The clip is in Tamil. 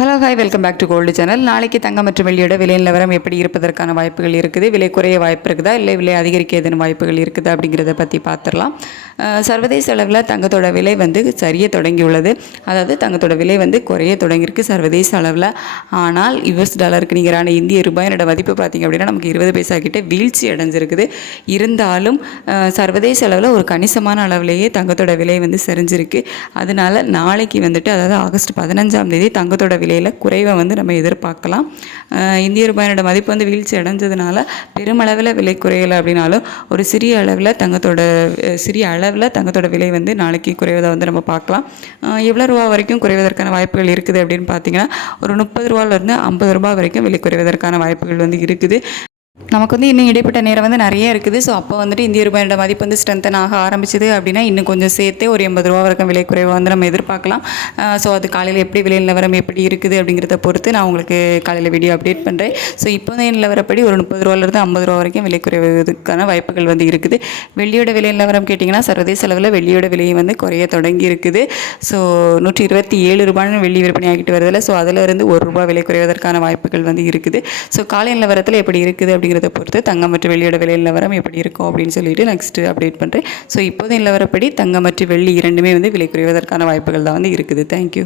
Hello hi welcome back to gold channel. நாளைக்கு தங்கம் மற்றும் வெள்ளியோட விலை நிலவரம் எப்படி இருப்பதற்கான வாய்ப்புகள் இருக்குது, விலை குறைய வாய்ப்பு இருக்குதா இல்லை விலை அதிகரிக்க எதுன்னு வாய்ப்புகள் இருக்குதா அப்படிங்கிறத பற்றி பார்த்துடலாம். சர்வதேச அளவில் தங்கத்தோட விலை சரிய தொடங்கியுள்ளது. அதாவது தங்கத்தோட விலை குறைய தொடங்கியிருக்கு சர்வதேச அளவில். ஆனால் யுஎஸ் டாலருக்கு நிகரான இந்திய ரூபாயோட மதிப்பு பார்த்திங்க அப்படின்னா நமக்கு 20 பைசா கிட்ட வீழ்ச்சி அடைஞ்சிருக்குது. இருந்தாலும் சர்வதேச அளவில் ஒரு கணிசமான அளவிலேயே தங்கத்தோட விலை சரிஞ்சிருக்கு. அதனால நாளைக்கு அதாவது ஆகஸ்ட் 15ஆம் தேதி தங்கத்தோட விலையில் குறைவை நம்ம எதிர்பார்க்கலாம். இந்திய ரூபாயோட மதிப்பு வீழ்ச்சி அடைஞ்சதுனால பெருமளவில் விலை குறையலை அப்படின்னாலும் ஒரு சிறிய அளவில் தங்கத்தோட விலை நாளைக்கு குறைவதை நம்ம பார்க்கலாம். எவ்வளோ ரூபா வரைக்கும் குறைவதற்கான வாய்ப்புகள் இருக்குது அப்படின்னு பார்த்தீங்கன்னா ஒரு 30 ரூபாயிலிருந்து 50 ரூபா வரைக்கும் விலை குறைவதற்கான வாய்ப்புகள் இருக்குது. நமக்கு இன்னும் இடைப்பட்ட நேரம் நிறைய இருக்குது. ஸோ அப்போ இந்திய ரூபாயோட மதிப்பு ஸ்ட்ரென்தன் ஆக ஆரம்பிச்சது அப்படின்னா இன்னும் கொஞ்சம் சேர்த்தே ஒரு 80 ரூபா வரைக்கும் விலை குறைவை நம்ம எதிர்பார்க்கலாம். ஸோ அது காலையில் எப்படி விலை நிலவரம் எப்படி இருக்குது அப்படிங்கிறத பொறுத்து நான் உங்களுக்கு காலையில் வீடியோ அப்டேட் பண்ணுறேன். ஸோ இப்போதைய நிலவரப்படி ஒரு 30 ரூபாயிலிருந்து 50 ரூபா வரைக்கும் விலை குறைவதற்கான வாய்ப்புகள் இருக்குது. வெள்ளியோட விலை நிலவரம் கேட்டிங்கன்னா சர்வதேச அளவில் வெள்ளியோட விலையை குறைய தொடங்கி இருக்குது. ஸோ 127 ரூபான்னு வெள்ளி விற்பனை ஆகிட்டு வருதில்ல. ஸோ அதிலிருந்து ₹1 விலை குறைவதற்கான வாய்ப்புகள் இருக்குது. ஸோ காலை நிலவரத்தில் எப்படி இருக்குது அப்படிங்கிறத பொறுத்து தங்கம் மற்றும் வெள்ளியோட விலை நிலவரம் எப்படி இருக்கும் அப்படின்னு சொல்லிட்டு நெக்ஸ்ட் அப்டேட் பண்ணுறேன். ஸோ இப்போது நிலவரப்படி தங்கம் மற்றும் வெள்ளி இரண்டுமே விலை குறைவதற்கான வாய்ப்புகள் தான் இருக்குது. தேங்க்யூ.